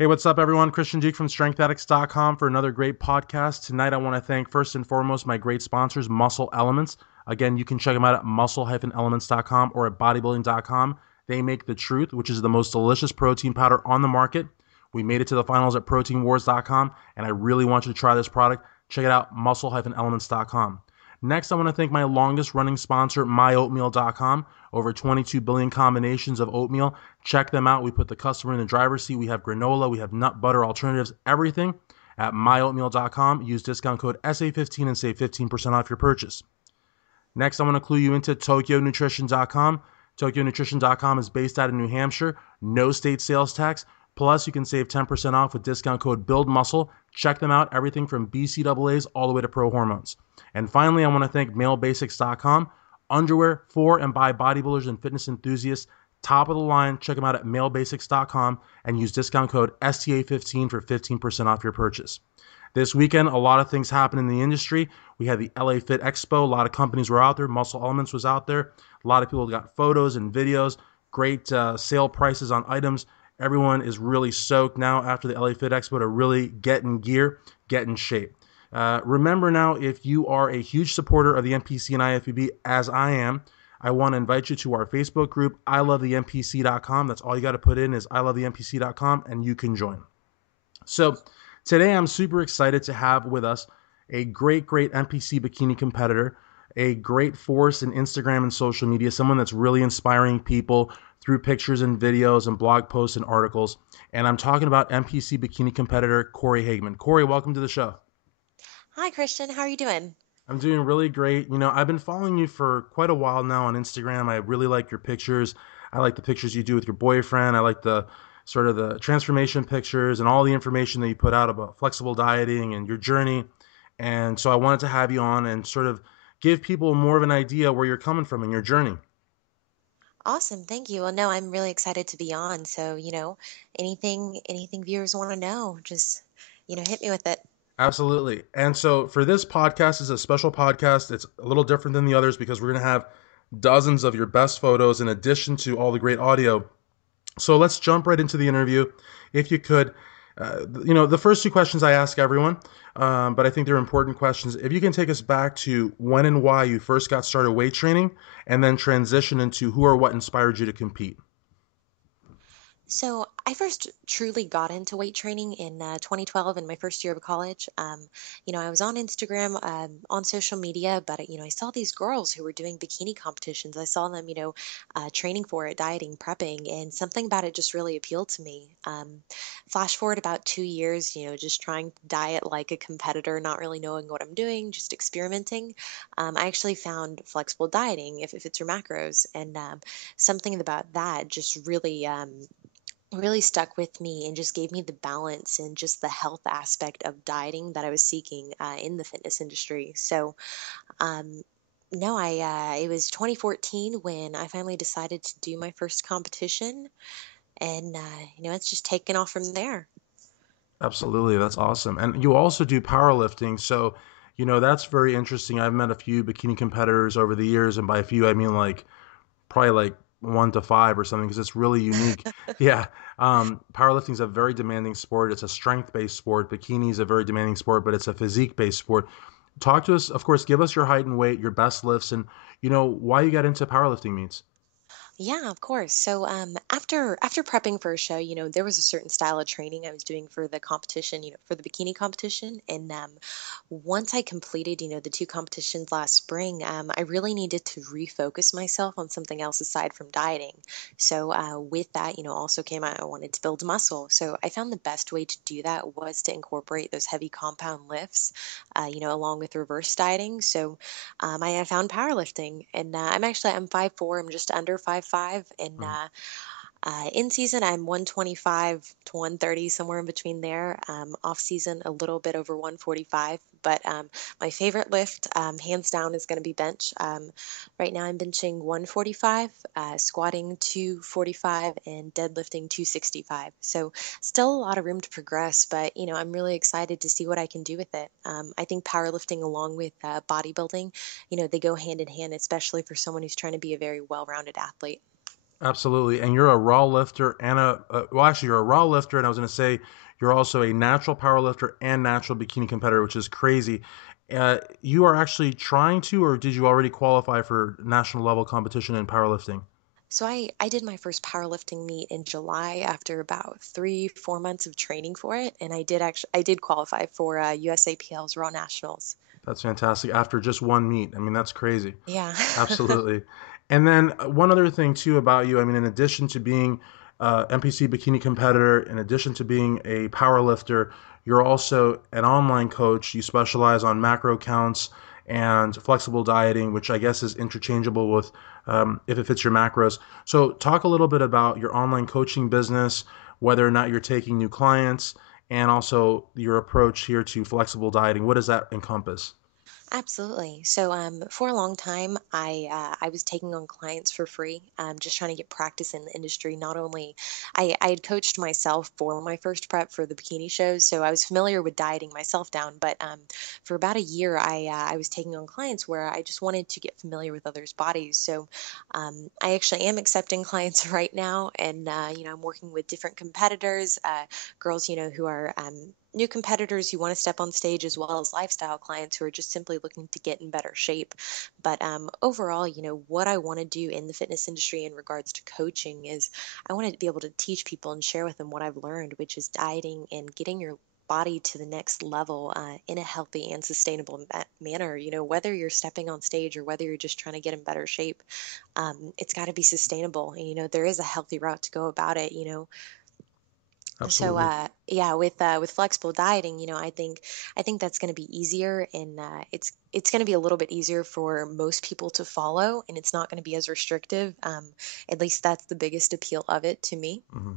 Hey, what's up, everyone? Christian Duke from StrengthAddicts.com for another great podcast. Tonight, I want to thank first and foremost my great sponsors, Muscle Elements. Again, you can check them out at muscle-elements.com or at bodybuilding.com. They make the Truth, which is the most delicious protein powder on the market. We made it to the finals at proteinwars.com, and I really want you to try this product. Check it out, muscle-elements.com. Next, I want to thank my longest running sponsor, myoatmeal.com. Over 22 billion combinations of oatmeal. Check them out. We put the customer in the driver's seat. We have granola, we have nut butter alternatives, everything at myoatmeal.com. Use discount code SA15 and save 15% off your purchase. Next, I want to clue you into tokyonutrition.com. Tokyonutrition.com is based out of New Hampshire. No state sales tax. Plus, you can save 10% off with discount code BUILDMUSCLE. Check them out. Everything from BCAAs all the way to pro hormones. And finally, I want to thank malebasics.com. Underwear for and by bodybuilders and fitness enthusiasts. Top of the line. Check them out at malebasics.com and use discount code STA15 for 15% off your purchase. This weekend, a lot of things happened in the industry. We had the LA Fit Expo. A lot of companies were out there. Muscle Elements was out there. A lot of people got photos and videos. Great sale prices on items. Everyone is really soaked now after the LA Fit Expo to really get in gear, get in shape. Remember now, if you are a huge supporter of the NPC and IFBB, as I am, I want to invite you to our Facebook group, ilovethempc.com. That's all you got to put in is ilovethempc.com, and you can join. So today I'm super excited to have with us a great NPC Bikini competitor, a great force in Instagram and social media, someone that's really inspiring people through pictures and videos and blog posts and articles. And I'm talking about NPC Bikini competitor CORY HAGEMAN. CORY, welcome to the show. Hi, Christian. How are you doing? I'm doing really great. You know, I've been following you for quite a while now on Instagram. I really like your pictures. I like the pictures you do with your boyfriend. I like the sort of the transformation pictures and all the information that you put out about flexible dieting and your journey. And so I wanted to have you on and sort of give people more of an idea where you're coming from in your journey. Awesome. Thank you. Well, no, I'm really excited to be on. So, anything viewers want to know, just, hit me with it. Absolutely. And so for this podcast is a special podcast. It's a little different than the others because we're going to have dozens of your best photos in addition to all the great audio. So let's jump right into the interview. If you could, the first two questions I ask everyone, but I think they're important questions. If you can take us back to when and why you first got started weight training and then transition into who or what inspired you to compete. So I first truly got into weight training in 2012 in my first year of college. I was on Instagram, on social media, but I saw these girls who were doing bikini competitions. I saw them, training for it, dieting, prepping, and something about it just really appealed to me. Flash forward about 2 years, just trying to diet like a competitor, not really knowing what I'm doing, just experimenting. I actually found flexible dieting, if it's your macros, and something about that just really stuck with me and just gave me the balance and just the health aspect of dieting that I was seeking in the fitness industry. So, um, no, it was 2014 when I finally decided to do my first competition, and it's just taken off from there. Absolutely. That's awesome. And you also do powerlifting. So, that's very interesting. I've met a few bikini competitors over the years. And by a few, I mean like probably like 1 to 5 or something because it's really unique. Yeah. Powerlifting is a very demanding sport. It's a strength-based sport. Bikini is a very demanding sport, but it's a physique-based sport. Talk to us, of course, give us your height and weight, your best lifts, and why you got into powerlifting meets. Yeah, of course. So after prepping for a show, there was a certain style of training I was doing for the competition, for the bikini competition. And once I completed, the two competitions last spring, I really needed to refocus myself on something else aside from dieting. So with that, also came out I wanted to build muscle. So I found the best way to do that was to incorporate those heavy compound lifts, along with reverse dieting. So I found powerlifting, and I'm 5'4". I'm just under 5'5", and Mm. in season I'm 125 to 130, somewhere in between there. Off season a little bit over 145, but my favorite lift, hands down, is going to be bench. Right now I'm benching 145, squatting 245, and deadlifting 265. So still a lot of room to progress, but I'm really excited to see what I can do with it. I think powerlifting along with bodybuilding, they go hand in hand, especially for someone who's trying to be a very well-rounded athlete. Absolutely. And you're a raw lifter and well, actually, you're a raw lifter. And I was going to say, you're also a natural power lifter and natural bikini competitor, which is crazy. You are actually trying to, or did you already qualify for national level competition in powerlifting? So I did my first powerlifting meet in July after about 3, 4 months of training for it, and I did qualify for USAPL's Raw Nationals. That's fantastic. After just one meet. I mean, that's crazy. Yeah. Absolutely. And then one other thing too about you, I mean, in addition to being NPC Bikini competitor, in addition to being a power lifter, you're also an online coach. You specialize on macro counts and flexible dieting, which I guess is interchangeable with if it fits your macros. So talk a little bit about your online coaching business, whether or not you're taking new clients, and also your approach here to flexible dieting. What does that encompass? Absolutely. So, for a long time, I was taking on clients for free, just trying to get practice in the industry. Not only I had coached myself for my first prep for the bikini shows, so I was familiar with dieting myself down. But for about a year, I was taking on clients where I just wanted to get familiar with others' bodies. So, I actually am accepting clients right now, and I'm working with different competitors, girls, who are new competitors who want to step on stage, as well as lifestyle clients who are just simply looking to get in better shape. But overall, what I want to do in the fitness industry in regards to coaching is I want to be able to teach people and share with them what I've learned, which is dieting and getting your body to the next level in a healthy and sustainable manner. Whether you're stepping on stage or whether you're just trying to get in better shape, it's got to be sustainable. And, there is a healthy route to go about it. So Absolutely. yeah, with flexible dieting, I think that's going to be easier, and it's going to be a little bit easier for most people to follow, and it's not going to be as restrictive. At least that's the biggest appeal of it to me. Hmm.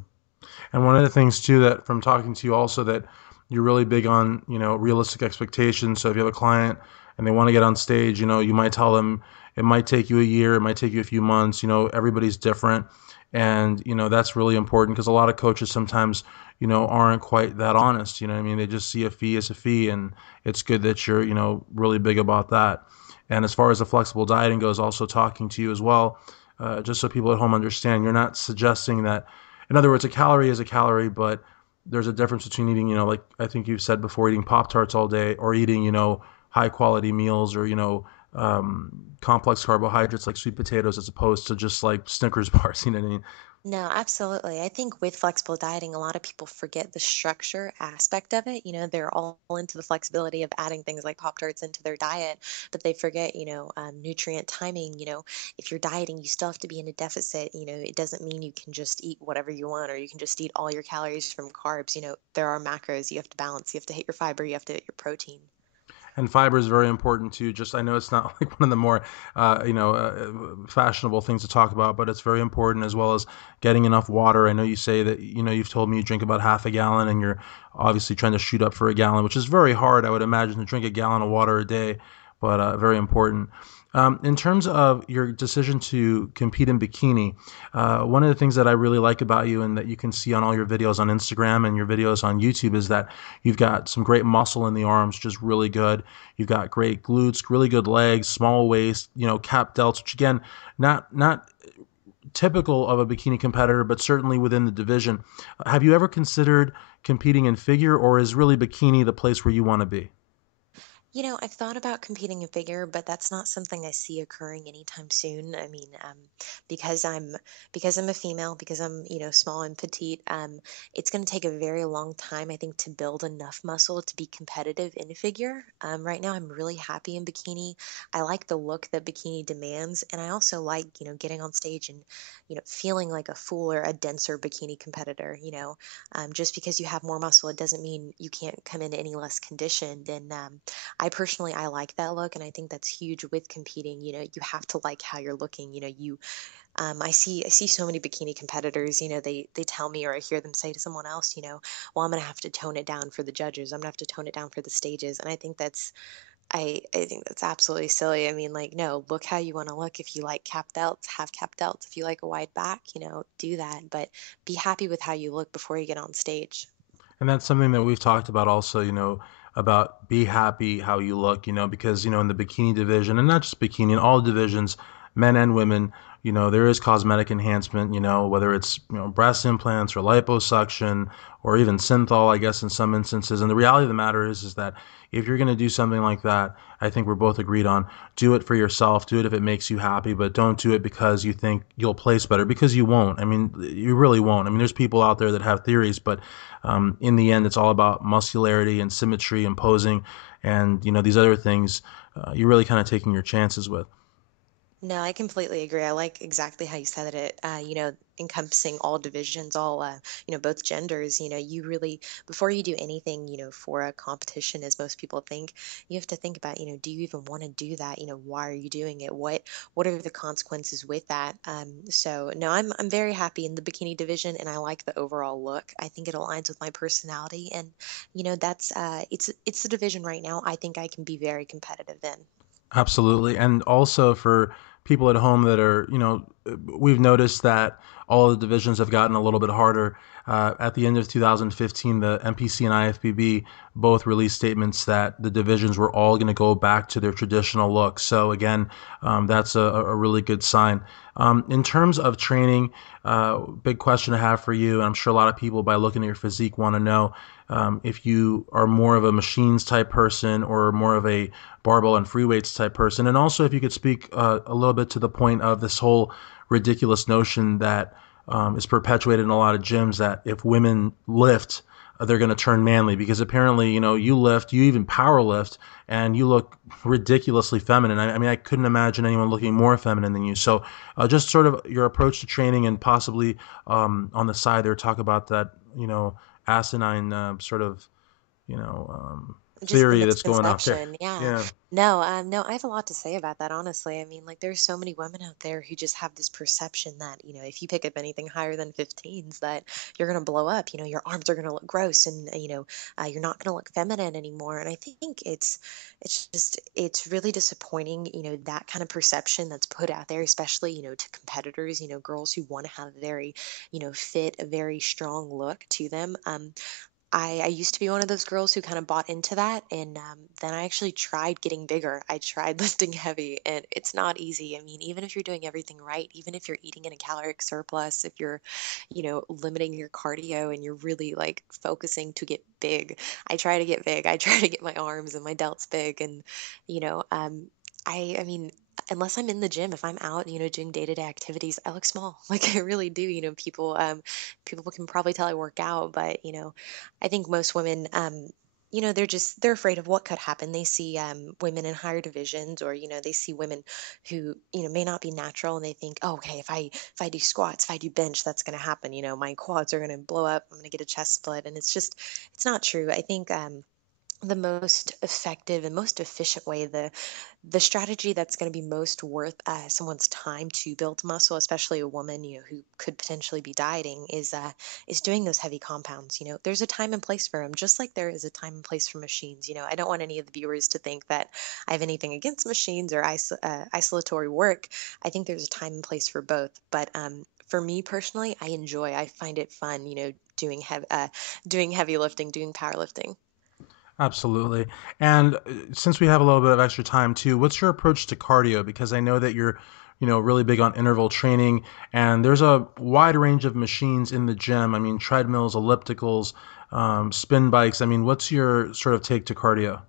And one of the things too that from talking to you also that you're really big on, realistic expectations. So if you have a client and they want to get on stage, you might tell them it might take you a year, it might take you a few months, everybody's different. And, that's really important because a lot of coaches sometimes, aren't quite that honest. You know what I mean? They just see a fee as a fee, and it's good that you're, really big about that. And as far as the flexible dieting goes, also talking to you as well, just so people at home understand, you're not suggesting that, in other words, a calorie is a calorie, but there's a difference between eating, like I think you've said before, eating Pop Tarts all day or eating, high quality meals or, complex carbohydrates like sweet potatoes as opposed to just like Snickers bars. You know what I mean? No, absolutely. I think with flexible dieting, a lot of people forget the structure aspect of it. They're all into the flexibility of adding things like Pop-Tarts into their diet, but they forget, nutrient timing. If you're dieting, you still have to be in a deficit. It doesn't mean you can just eat whatever you want or you can just eat all your calories from carbs. There are macros you have to balance. You have to hit your fiber, you have to hit your protein. And fiber is very important too. Just I know it's not like one of the more fashionable things to talk about, but it's very important as well as getting enough water. I know you say that you've told me you drink about half a gallon, and you're obviously trying to shoot up for a gallon, which is very hard. I would imagine to drink a gallon of water a day, but very important. In terms of your decision to compete in bikini, one of the things that I really like about you and that you can see on all your videos on Instagram and your videos on YouTube is that you've got some great muscle in the arms, just really good. You've got great glutes, really good legs, small waist, cap delts, which again, not typical of a bikini competitor, but certainly within the division. Have you ever considered competing in figure, or is really bikini the place where you want to be? I've thought about competing in figure, but that's not something I see occurring anytime soon. I mean, because I'm because I'm a female, because I'm small and petite. It's going to take a very long time, I think, to build enough muscle to be competitive in figure. Right now, I'm really happy in bikini. I like the look that bikini demands, and I also like getting on stage and feeling like a fuller, a denser bikini competitor. Just because you have more muscle, it doesn't mean you can't come in any less conditioned. And I like that look, and I think that's huge with competing. You have to like how you're looking. I see so many bikini competitors. They tell me or I hear them say to someone else, well, I'm gonna have to tone it down for the judges. I'm gonna have to tone it down for the stages, and I think that's absolutely silly. I mean, like, no, look how you want to look. If you like cap delts, have cap delts. If you like a wide back, do that. But be happy with how you look before you get on stage. And that's something that we've talked about also, about be happy how you look, because, in the bikini division and not just bikini, in all divisions, men and women. There is cosmetic enhancement, whether it's, breast implants or liposuction or even synthol, I guess, in some instances. And the reality of the matter is that if you're going to do something like that, I think we're both agreed on, do it for yourself, do it if it makes you happy, but don't do it because you think you'll place better, because you won't. I mean, you really won't. I mean, there's people out there that have theories, but in the end, it's all about muscularity and symmetry and posing, and these other things. You're really kind of taking your chances with. No, I completely agree. I like exactly how you said it. Encompassing all divisions, all, both genders. You really, before you do anything, for a competition, as most people think, you have to think about, do you even want to do that? Why are you doing it? What are the consequences with that? So no, I'm very happy in the bikini division, and I like the overall look. I think it aligns with my personality, and that's it's the division right now. I think I can be very competitive in. Absolutely. And also for people at home that are, we've noticed that all the divisions have gotten a little bit harder. At the end of 2015, the NPC and IFBB both released statements that the divisions were all going to go back to their traditional look. So, again, that's a really good sign. In terms of training, big question I have for you, and I'm sure a lot of people, by looking at your physique, want to know if you are more of a machines type person or more of a barbell and free weights type person. And also, if you could speak a little bit to the point of this whole ridiculous notion that is perpetuated in a lot of gyms, that if women lift, they're going to turn manly, because apparently, you lift, you even power lift, and you look ridiculously feminine. I mean, I couldn't imagine anyone looking more feminine than you. So, just sort of your approach to training, and possibly on the side there, talk about that, asinine sort of, Just the theory that's going out there. misconception, yeah. Yeah. No, I have a lot to say about that, honestly. I mean, like, there's so many women out there who just have this perception that, if you pick up anything higher than 15s, that you're gonna blow up. Your arms are gonna look gross, and you're not gonna look feminine anymore. And I think it's really disappointing, that kind of perception that's put out there, especially, to competitors, girls who want to have a very, fit, a very strong look to them. I used to be one of those girls who kind of bought into that, and then I actually tried getting bigger. I tried lifting heavy, and it's not easy. I mean, even if you're doing everything right, even if you're eating in a caloric surplus, if you're, limiting your cardio and you're really like focusing to get big, I try to get big. I try to get my arms and my delts big, and you know, um, I mean, unless I'm in the gym, if I'm out, doing day-to-day activities, I look small. Like I really do. People can probably tell I work out, but I think most women, they're afraid of what could happen. They see women in higher divisions, or they see women who may not be natural, and they think, oh, okay, if I do squats, if I do bench, that's going to happen. My quads are going to blow up. I'm going to get a chest split, and it's not true. I think the most effective and most efficient way, the strategy that's going to be most worth someone's time to build muscle, especially a woman who could potentially be dieting, is doing those heavy compounds. There's a time and place for them, just like there is a time and place for machines. I don't want any of the viewers to think that I have anything against machines or isolatory work. I think there's a time and place for both, but for me personally, I find it fun, doing heavy lifting, doing powerlifting. Absolutely. And since we have a little bit of extra time too, what's your approach to cardio? Because I know that you're, really big on interval training, and there's a wide range of machines in the gym. I mean, treadmills, ellipticals, spin bikes. I mean, what's your sort of take to cardio?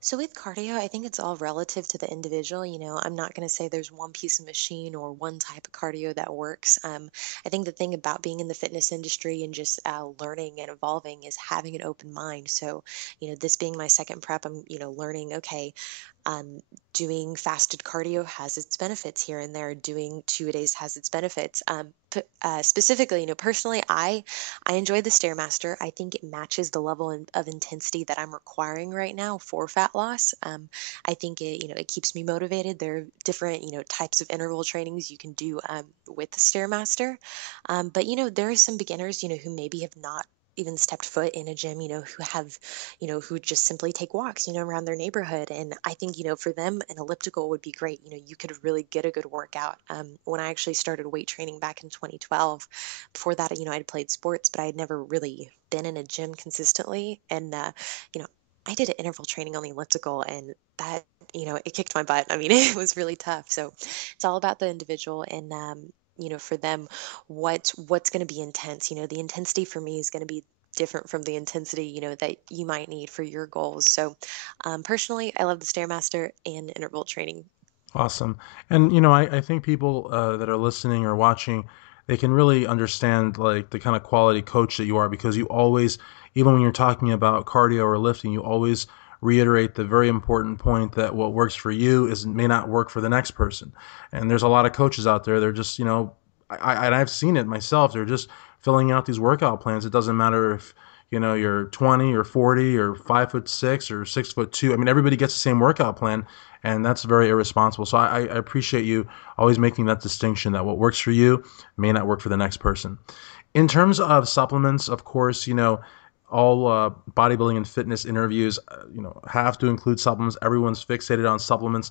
So with cardio, I think it's all relative to the individual. I'm not going to say there's one piece of machine or one type of cardio that works. I think the thing about being in the fitness industry and just learning and evolving is having an open mind. So, this being my second prep, I'm, learning, okay, um, doing fasted cardio has its benefits here and there. Doing 2 a days has its benefits. Specifically, personally, I enjoy the Stairmaster. I think it matches the level of intensity that I'm requiring right now for fat loss. I think it keeps me motivated. There are different, types of interval trainings you can do with the Stairmaster. But there are some beginners, who maybe have not even stepped foot in a gym, who just simply take walks, around their neighborhood. And I think, for them, an elliptical would be great. You could really get a good workout. When I actually started weight training back in 2012, before that, I'd played sports, but I had never really been in a gym consistently. And, you know, I did an interval training on the elliptical, and that it kicked my butt. I mean, it was really tough. So it's all about the individual and, for them, what's going to be intense. The intensity for me is going to be different from the intensity, that you might need for your goals. So, personally, I love the Stairmaster and interval training. Awesome. And I think people that are listening or watching, they can really understand like the kind of quality coach that you are, because you always, even when you're talking about cardio or lifting, you always reiterate the very important point that what works for you is may not work for the next person. And there's a lot of coaches out there. They're just, and I've seen it myself. They're just filling out these workout plans. It doesn't matter if you're 20 or 40 or 5'6" or 6'2". I mean, everybody gets the same workout plan, and that's very irresponsible. So I appreciate you always making that distinction that what works for you may not work for the next person. In terms of supplements, of course, all bodybuilding and fitness interviews, have to include supplements. Everyone's fixated on supplements.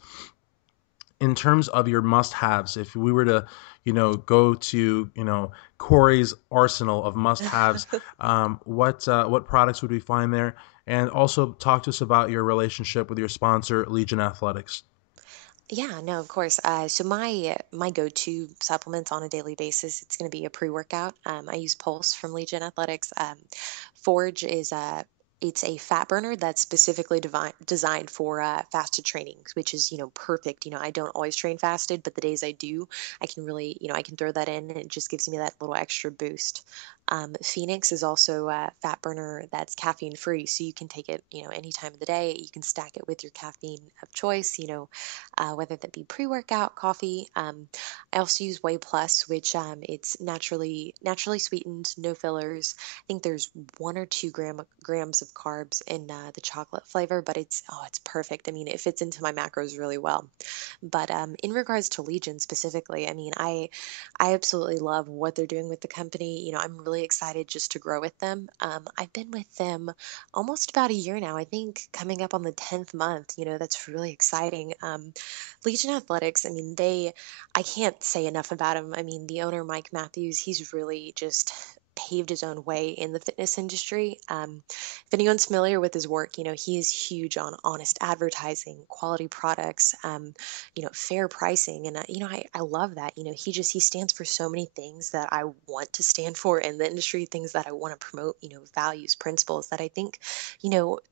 In terms of your must-haves, if we were to, go to, Corey's arsenal of must-haves, what products would we find there? And also talk to us about your relationship with your sponsor, Legion Athletics. Yeah, no, of course. So my go-to supplements on a daily basis, it's going to be a pre-workout. I use Pulse from Legion Athletics. Forge is it's a fat burner that's specifically designed for fasted training, which is perfect. I don't always train fasted, but the days I do, I can really I can throw that in, and it just gives me that little extra boost. Phoenix is also a fat burner that's caffeine free, so you can take it any time of the day. You can stack it with your caffeine of choice. Whether that be pre-workout coffee. I also use Whey Plus, which it's naturally sweetened, no fillers. I think there's 1 or 2 grams of carbs in the chocolate flavor, but it's perfect. I mean, it fits into my macros really well. But in regards to Legion specifically, I mean, I absolutely love what they're doing with the company. I'm really excited just to grow with them. I've been with them almost about a year now. I think coming up on the 10th month. That's really exciting. Legion Athletics, I mean, I can't say enough about him. I mean, the owner, Mike Matthews, he's really just paved his own way in the fitness industry. If anyone's familiar with his work, he is huge on honest advertising, quality products, fair pricing. And, I love that. He stands for so many things that I want to stand for in the industry, things that I want to promote, values, principles that I think,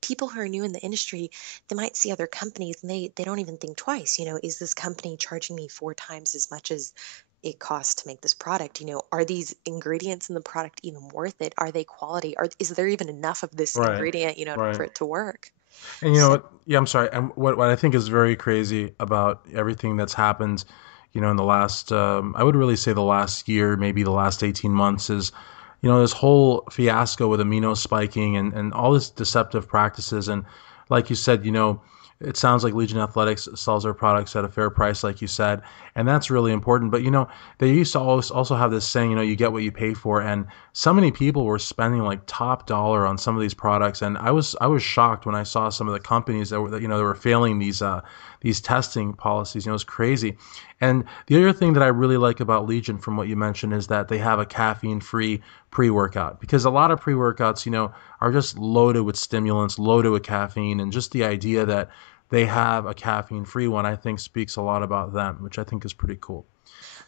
people who are new in the industry, they might see other companies and they don't even think twice. Is this company charging me 4 times as much as it costs to make this product? Are these ingredients in the product even worth it? Are they quality? Is there even enough of this Right, ingredient, right. for it to work? And you know So what? Yeah, I'm sorry. And what I think is very crazy about everything that's happened, in the last, I would really say the last year, maybe the last 18 months is, this whole fiasco with amino spiking and all this deceptive practices. And like you said, it sounds like Legion Athletics sells their products at a fair price, like you said, and that's really important. But they used to always also have this saying, you get what you pay for, and so many people were spending like top dollar on some of these products, and I was shocked when I saw some of the companies that were failing these testing policies. It was crazy. And the other thing that I really like about Legion, from what you mentioned, is that they have a caffeine-free pre-workout, because a lot of pre-workouts, are just loaded with stimulants, loaded with caffeine, and just the idea that they have a caffeine-free one, I think speaks a lot about them, which I think is pretty cool.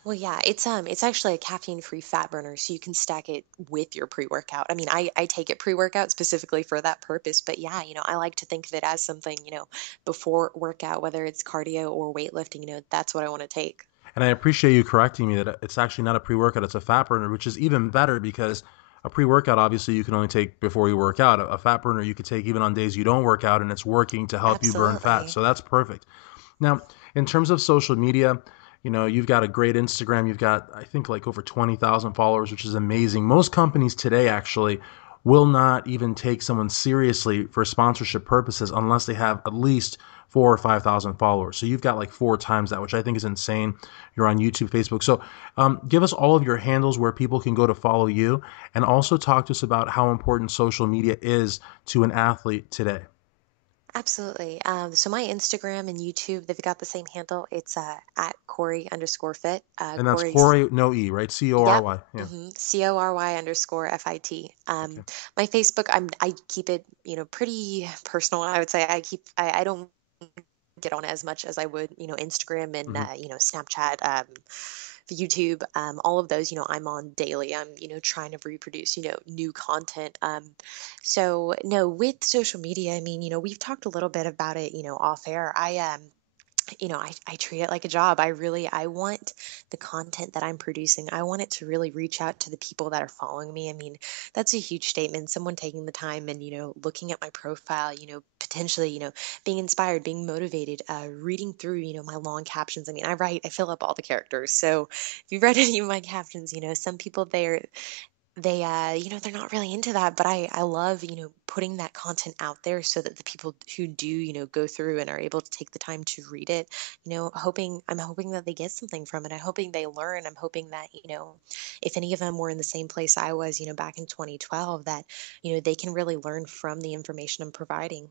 well, yeah, it's actually a caffeine-free fat burner, so you can stack it with your pre-workout. I mean, I take it pre-workout specifically for that purpose, but yeah, I like to think of it as something, before workout, whether it's cardio or weightlifting, that's what I want to take. And I appreciate you correcting me that it's actually not a pre-workout, it's a fat burner, which is even better, because a pre-workout obviously you can only take before you work out. A fat burner you could take even on days you don't work out, and it's working to help you burn fat. Absolutely. So that's perfect. Now, in terms of social media, you've got a great Instagram. You've got, I think, like over 20,000 followers, which is amazing. Most companies today actually will not even take someone seriously for sponsorship purposes unless they have at least 4 or 5,000 followers. So you've got like 4 times that, which I think is insane. You're on YouTube, Facebook. So give us all of your handles where people can go to follow you, and also talk to us about how important social media is to an athlete today. Absolutely. So my Instagram and YouTube, they've got the same handle. It's at Corey_fit. And that's Corey's, Corey, no E, right? yep. CORY. Yeah. CORY_FIT. Okay. My Facebook, I keep it, pretty personal. I would say I don't get on as much as I would, Instagram and, Hmm. Snapchat, YouTube, all of those, I'm on daily. I'm, trying to reproduce, new content. So no, with social media, I mean, we've talked a little bit about it, off air. I treat it like a job. I want the content that I'm producing. I want it to really reach out to the people that are following me. I mean, that's a huge statement. Someone taking the time and, looking at my profile, potentially, being inspired, being motivated, reading through, my long captions. I mean, I fill up all the characters. So if you've read any of my captions, some people they're not really into that, but I love, putting that content out there so that the people who do, go through and are able to take the time to read it, I'm hoping that they get something from it. I'm hoping they learn. I'm hoping that, if any of them were in the same place I was, back in 2012, that, they can really learn from the information I'm providing.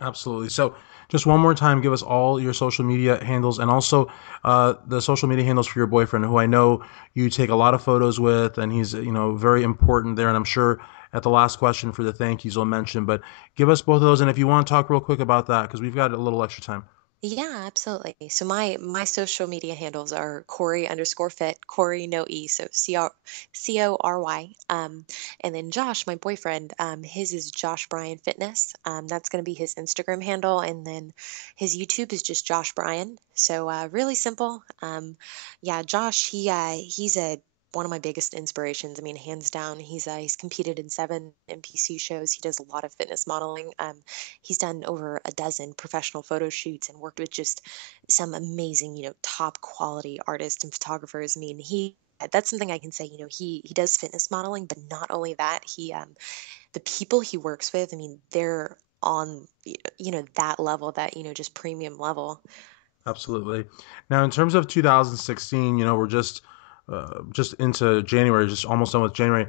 Absolutely. So, just one more time, give us all your social media handles and also the social media handles for your boyfriend, who I know you take a lot of photos with, and he's very important there. And I'm sure at the last question for the thank yous, will mention. But give us both of those, and if you want to talk real quick about that, because we've got a little extra time. Yeah, absolutely. So my social media handles are Cory_fit, Cory no E, so CORY. And then Josh, my boyfriend, his is Josh Bryan Fitness. That's going to be his Instagram handle, and then his YouTube is just Josh Bryan. So really simple. Yeah, Josh, he's a one of my biggest inspirations. I mean, hands down, he's competed in 7 NPC shows. He does a lot of fitness modeling. He's done over a dozen professional photo shoots and worked with just some amazing, top quality artists and photographers. I mean, that's something I can say, he does fitness modeling, but not only that, the people he works with, I mean, they're on, that level, that, just premium level. Absolutely. Now, in terms of 2016, we're just into January, just almost done with January.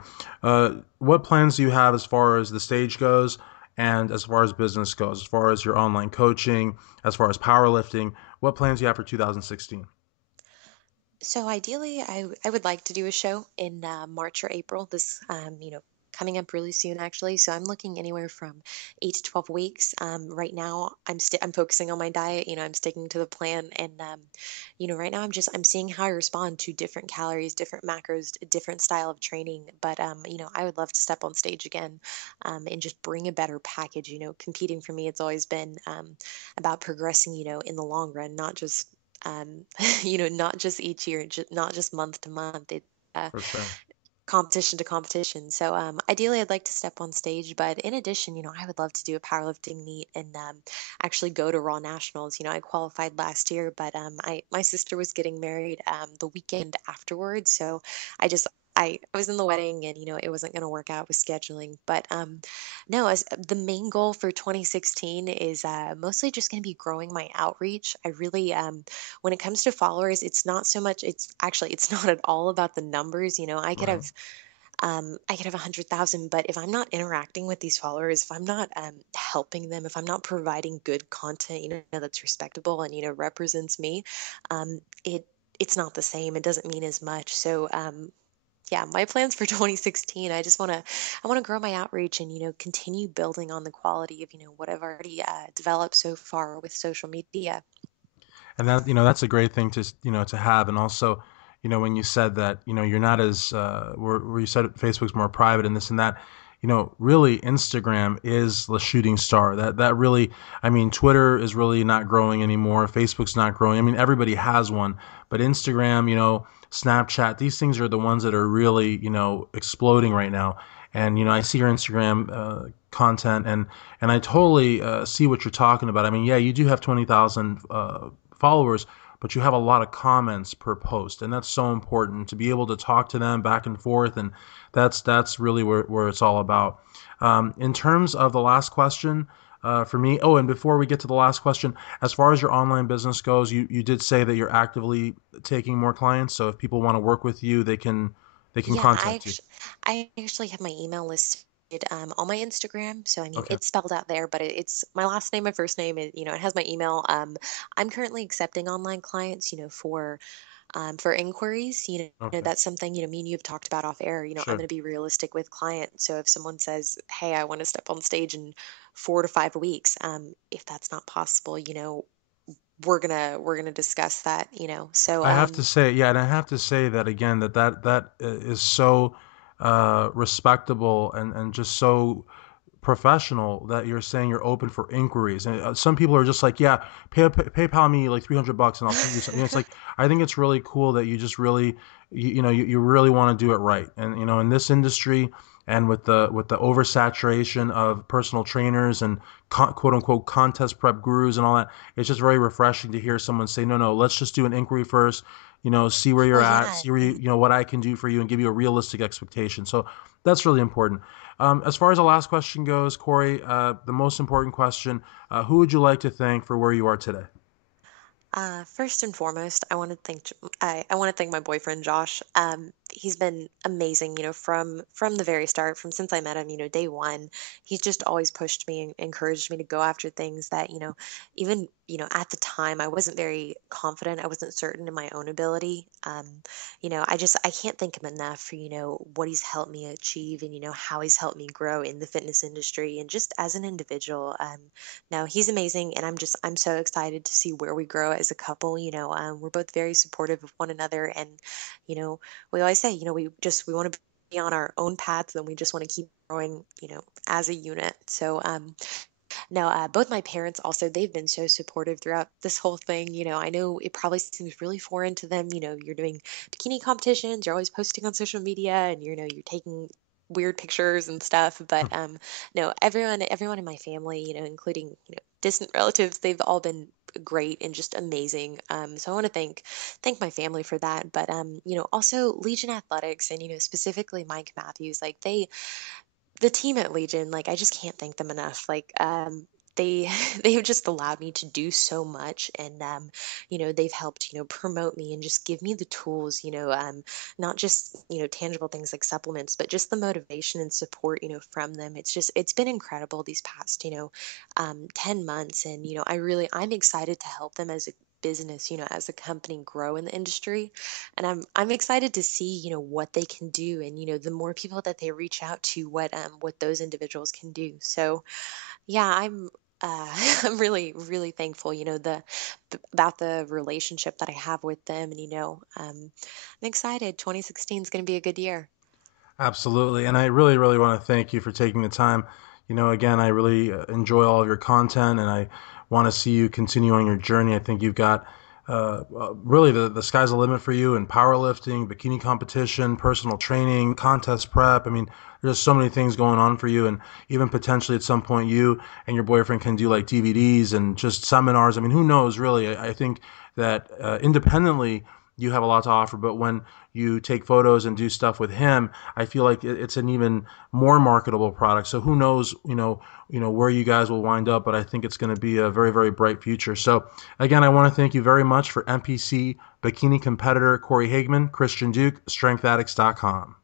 What plans do you have as far as the stage goes, and as far as business goes, as far as your online coaching, as far as powerlifting? What plans do you have for 2016? So ideally, I would like to do a show in March or April. This coming up really soon actually. So I'm looking anywhere from 8 to 12 weeks. Right now, I'm focusing on my diet. I'm sticking to the plan, and right now I'm seeing how I respond to different calories, different macros, a different style of training. But I would love to step on stage again, and just bring a better package. Competing for me, it's always been about progressing. In the long run, not just um, not just each year, not just month to month. It's For sure. competition to competition. So ideally, I'd like to step on stage, but in addition, I would love to do a powerlifting meet and actually go to Raw Nationals. I qualified last year, but my sister was getting married the weekend afterwards, so I just. I was in the wedding and it wasn't going to work out with scheduling, but no, as the main goal for 2016 is mostly just going to be growing my outreach. I really when it comes to followers, it's not so much, it's not at all about the numbers. Right. I could have 100,000, but if I'm not interacting with these followers, if I'm not helping them, if I'm not providing good content, that's respectable and represents me, um, it it's not the same. It doesn't mean as much. So yeah, my plans for 2016, I want to grow my outreach and continue building on the quality of what I've already developed so far with social media. And that that's a great thing to to have. And also, when you said that you're not as where you said Facebook's more private and this and that, really Instagram is the shooting star. That really, I mean, Twitter is really not growing anymore. Facebook's not growing. I mean, everybody has one, but Instagram, Snapchat, these things are the ones that are really exploding right now. And I see your Instagram content, and I totally see what you're talking about. I mean, yeah, you do have 20,000 followers, but you have a lot of comments per post, and that's so important to be able to talk to them back and forth, and that's really where it's all about. In terms of the last question, for me, oh, and before we get to the last question, as far as your online business goes, you did say that you're actively taking more clients. So if people want to work with you, they can Yeah, contact you. I actually have my email listed on my Instagram. So I mean, Okay. it's spelled out there, but it's my last name, my first name. It has my email. I'm currently accepting online clients, for inquiries. Okay. That's something me and you have talked about off air. I'm Sure. going to be realistic with clients. So if someone says, "Hey, I want to step on stage in 4 to 5 weeks," if that's not possible, we're gonna discuss that, So I have to say, yeah, and I have to say that again, that is so respectable and just so professional that you're saying you're open for inquiries. And some people are just like, yeah, PayPal me like $300 and I'll send you something. It's like, I think it's really cool that you just really, you really want to do it right. And in this industry and with the oversaturation of personal trainers and quote unquote contest prep gurus and all that, it's just very refreshing to hear someone say, no, no, let's just do an inquiry first. See where you're well, at, yeah. see where what I can do for you, and give you a realistic expectation. So that's really important. As far as the last question goes, Corey, the most important question: who would you like to thank for where you are today? First and foremost, I want to thank my boyfriend Josh. He's been amazing, from the very start, from since I met him, day one. He's just always pushed me and encouraged me to go after things that, even, at the time I wasn't very confident. I wasn't certain in my own ability. I can't thank him enough for, what he's helped me achieve and, how he's helped me grow in the fitness industry and just as an individual. No, he's amazing, and I'm so excited to see where we grow as a couple. We're both very supportive of one another, and you know, we always say, we want to be on our own paths, and we just want to keep growing, as a unit. So, no, both my parents also, they've been so supportive throughout this whole thing. I know it probably seems really foreign to them. You're doing bikini competitions, you're always posting on social media, and you're taking weird pictures and stuff. But no, everyone in my family, including distant relatives, they've all been great and just amazing. So I want to thank my family for that. But also Legion Athletics and specifically Mike Matthews, like the team at Legion, like I just can't thank them enough. Like they they have just allowed me to do so much, and they've helped promote me and just give me the tools, not just tangible things like supplements, but just the motivation and support from them. It's been incredible these past 10 months, and I'm excited to help them as a business, as a company grow in the industry. And I'm excited to see, what they can do, and the more people that they reach out to, what those individuals can do. So yeah, I'm really really thankful, about the relationship that I have with them, and I'm excited. 2016 is going to be a good year. Absolutely. And I really, really want to thank you for taking the time. Again, I really enjoy all of your content and I want to see you continue on your journey. I think you've got really the sky's the limit for you in powerlifting, bikini competition, personal training, contest prep. I mean, there's so many things going on for you. And even potentially at some point, you and your boyfriend can do like DVDs and just seminars. I mean, who knows, really? I think that independently, you have a lot to offer. But when you take photos and do stuff with him, I feel like it's an even more marketable product. So who knows, where you guys will wind up, but I think it's going to be a very, very bright future. So again, I want to thank you very much for NPC Bikini competitor Corey Hageman, Christian Duke, StrengthAddicts.com.